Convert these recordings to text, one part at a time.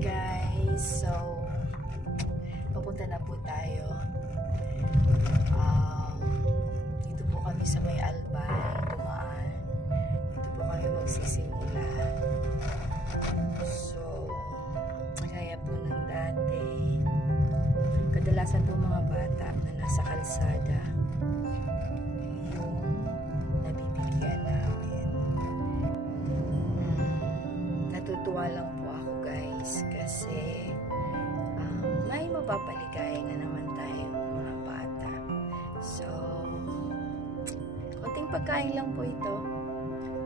guys, so papunta na po tayo. Dito po kami sa may Albay, dumaan. Dito po kami magsisimula. So, kaya po ng dati, kadalasan po mga bata na nasa kalsada yung nabibigyan namin. Natutuwa lang po ako guys kasi may mapapaligay na naman tayong mga bata. So, konting pagkain lang po ito,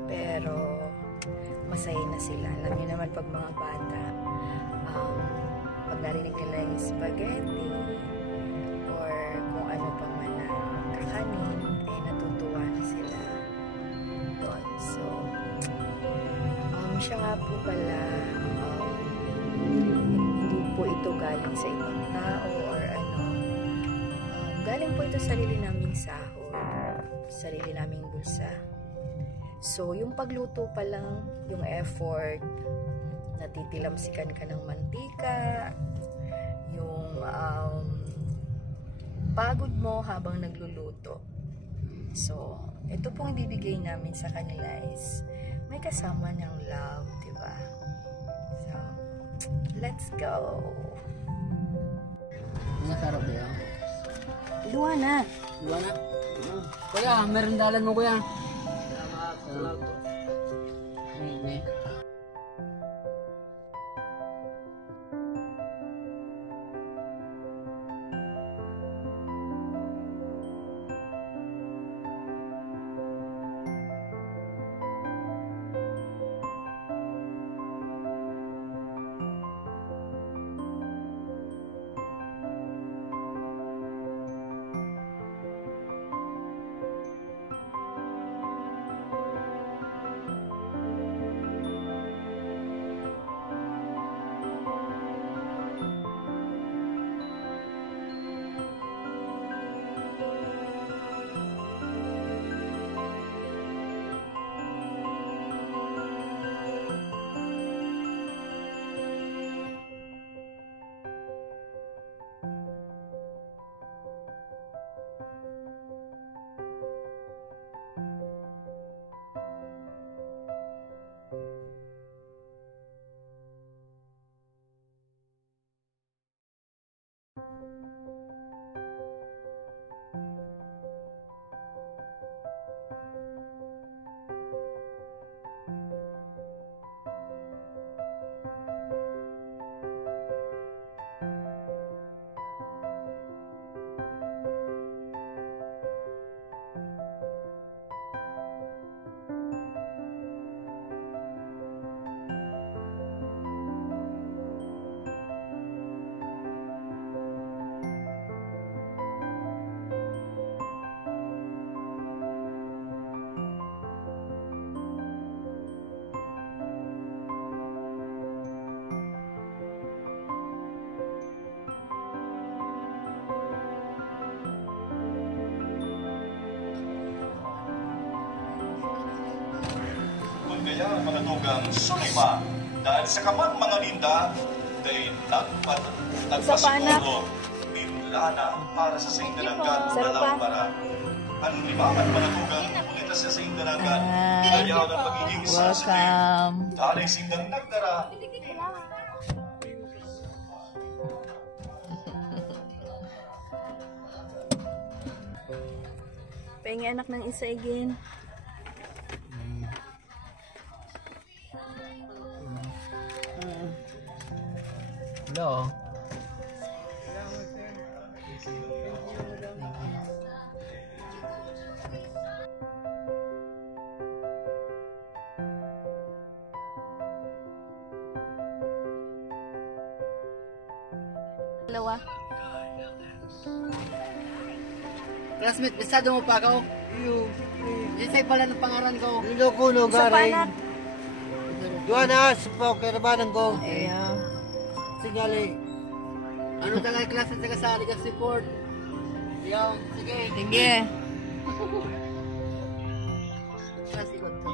pero masaya na sila. Alam niyo naman pag mga bata, pag narinig nila yung spaghetti or kung ano pa man na kakanin, eh natutuwa na sila doon. So, siya nga po pala, hindi po ito galing sa ibang tao or ano. Galing po ito sa sarili naming sahod, sarili naming bulsa. So, yung pagluto pa lang, yung effort, natitilamsikan ka ng mantika, yung pagod mo habang nagluluto. So, ito pong ibibigay namin sa kanila is may kasama ng love, diba? So, let's go! Nasarap ba yan? Luwa na! Luwa na? Kuya, meron dalan mo kuya. Salamat. Kaya ang mga tugang sulima dahil sa kapag mga linda ay nagpasiguro nilana para sa Singdanangan dalang para ang limangan mga tugang punita sa Singdanangan kaya ang magiging sensitive dahil Singdang nagdara Pahingi anak ng isa again. Hello. Dalawa. Classmate, bisado mo pa ako? Jisay pala ng pangaran ko. Lilo ko no garay. Duana sa pagkarabanan ko. Ayaw. Sinyali. Ano tagay klase sa kasali ka support? Yaw, sige. Sige. Klase ko to.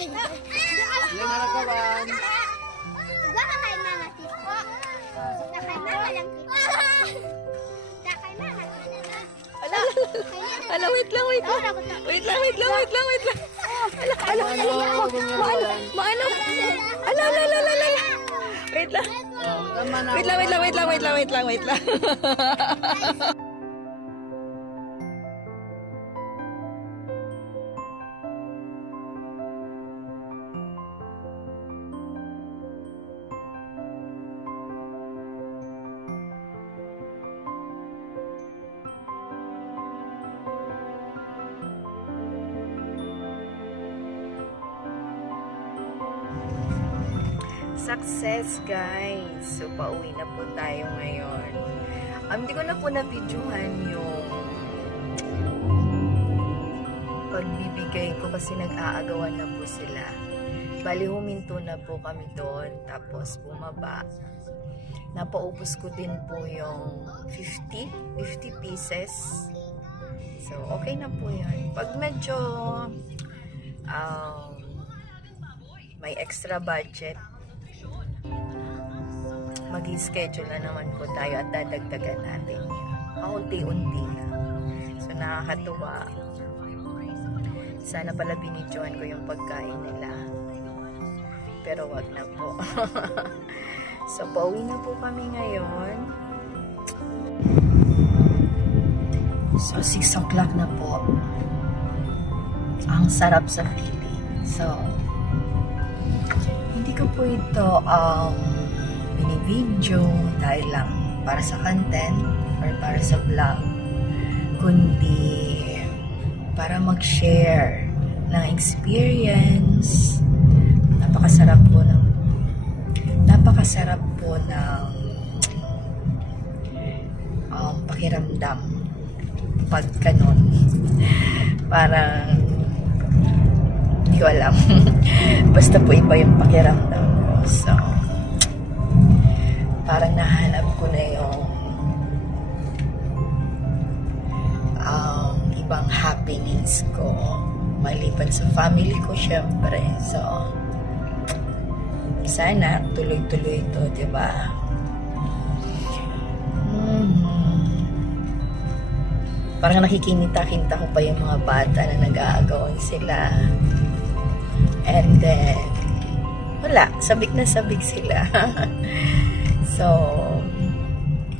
Ilan na nakawan? Gua ka kay mama tito. Sa kay mama lang tito. Sa kay mama tito. Ala, wait lang. Wait lang. Maano? Ala. Wait lang. Wait lang. Success, guys! So, pauwi na po tayo ngayon. Hindi ko na po na-videohan yung pagbibigay ko kasi nag-aagawan na po sila. Bali, huminto na po kami doon. Tapos, bumaba. Napaubos ko din po yung 50 pieces. So, okay na po yun. Pag medyo may extra budget, mag-schedule na naman po tayo at dadagdagan natin yun. Unti-unti na. So, nakakatuwa. Sana pala binidyoan ko yung pagkain nila. Pero wag na po. So, pauwi na po kami ngayon. So, 6 o'clock na po. Ang sarap sa feeling. So, hindi ko po ito binibidyo dahil lang para sa content or para sa vlog, kundi para mag-share ng experience. Napakasarap po ng pakiramdam pag ganun. Parang hindi ko alam. Basta po iba yung pakiramdam ko. So, parang nahanap ko na yung ibang happenings ko maliban sa family ko, syempre. So, sana tuloy-tuloy ito, diba? Parang nakikinita-kinta ko pa yung mga bata na nag-aagawan sila. And then, wala. Sabik na sabik sila. So,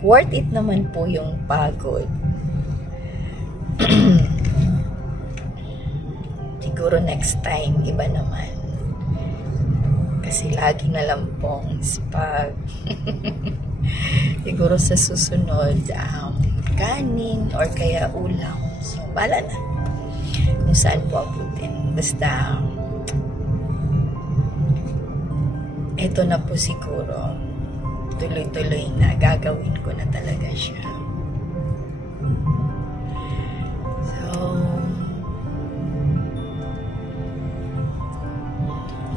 worth it naman po yung pagod. Siguro next time, iba naman. Kasi lagi na lang pong spag. Siguro sa susunod, kanin or kaya ulam. So, bala na. Kung saan po abutin. Basta, eto na po siguro. Tuloy-tuloy na. Gagawin ko na talaga siya.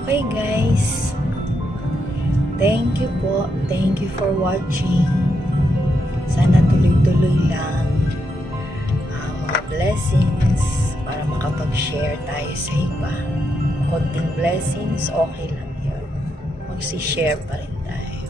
Okay guys, thank you po. Thank you for watching. Sana tuloy-tuloy lang mga blessings para makapag-share tayo sa iba. Konting blessings, okay lang yun. Mag-share pa rin tayo.